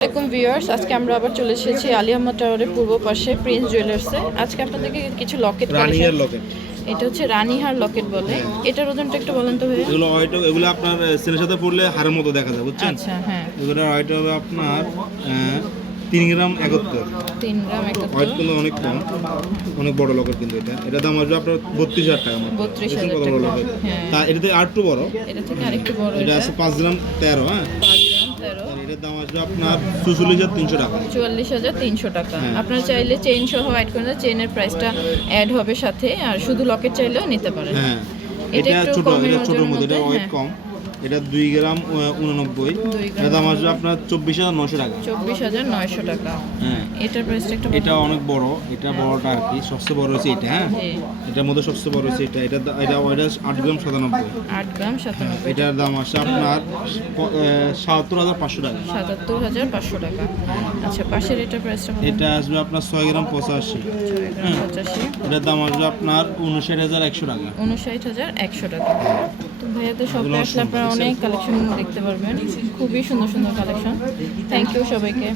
আসসালামাইকুম ভিউয়ার্স আজকে আমরা আবার চলে এসেছি আলিয়াম্মা টাওয়ারের পূর্ব পাশে প্রিন্স জুয়েলার্সে। আজকে আপনাদেরকে কিছু লকেট রানিয়ার লকেট। এটা হচ্ছে রানীহার লকেট বলে। এটার ওজনটা একটু বলেন তো ভাইয়া। এগুলো হয়তো এগুলো আপনার সেলের সাথে পড়লে হারের মতো দেখা যায় বুঝছেন? আচ্ছা হ্যাঁ। এগুলো হয়তো হবে আপনার তিন গ্রাম একত্তর। তিন গ্রাম একটা হোয়াইট কিন্তু অনেক কম অনেক বড় লকেট কিন্তু এটা। এটা দাম আসবে আপনার বত্রিশ হাজার টাকা। 32,000 দেখছেন টাকা। হ্যাঁ। তা এটাতে আর একটু বড়। এটা থেকে আরেকটু বড় এটা এটা। আছে পাঁচ গ্রাম তেরো হ্যাঁ পাঁচ গ্রাম তেরো আর এটার দাম আসবে আপনার চুচল্লিশ হাজার তিনশো টাকা। চুয়াল্লিশ হাজার তিনশো টাকা। আপনার চাইলে চেইন সহ অ্যাড করে চেইনের প্রাইসটা অ্যাড হবে সাথে আর শুধু লকেট চাইলেও নিতে পারেন। হ্যাঁ। এটা ছোট এটা ছোট মধ্যে এটা ওয়েট হ্যাঁ। কম। এটা দুই গ্রাম উননব্বই। এটা দাম আসবে আপনার চব্বিশ হাজার নশো টাকা। চব্বিশ হাজার নয়শো টাকা। হ্যাঁ। এটার প্রাইসটা একটু এটা অনেক বড় এটা বড়টা আর কি সবচেয়ে বড় হচ্ছে এটা হ্যাঁ? এটার মধ্যে সবচেয়ে বড় হচ্ছে এটা এটা এটা ওইটা আট গ্রাম সাতানব্বই। আট গ্রাম সাতানব্বই। এটার দাম আসছে আপনার সাতাত্তর হাজার পাঁচশো টাকা। সাতাত্তর হাজার পাঁচশো টাকা। আচ্ছা পাশের এটার প্রাইসটা এটা আসবে আপনার ছয় গ্রাম পঁচাশি। গ্রাম পঁচাশি। এটার দাম আসবে আপনার উনষাট হাজার একশো টাকা। উনষাট হাজার একশো টাকা। ভাইয়াদের শপে আসলে আপনারা অনেক কালেকশন দেখতে পারবেন। খুবই সুন্দর সুন্দর কালেকশন থ্যাংক ইউ সবাইকে।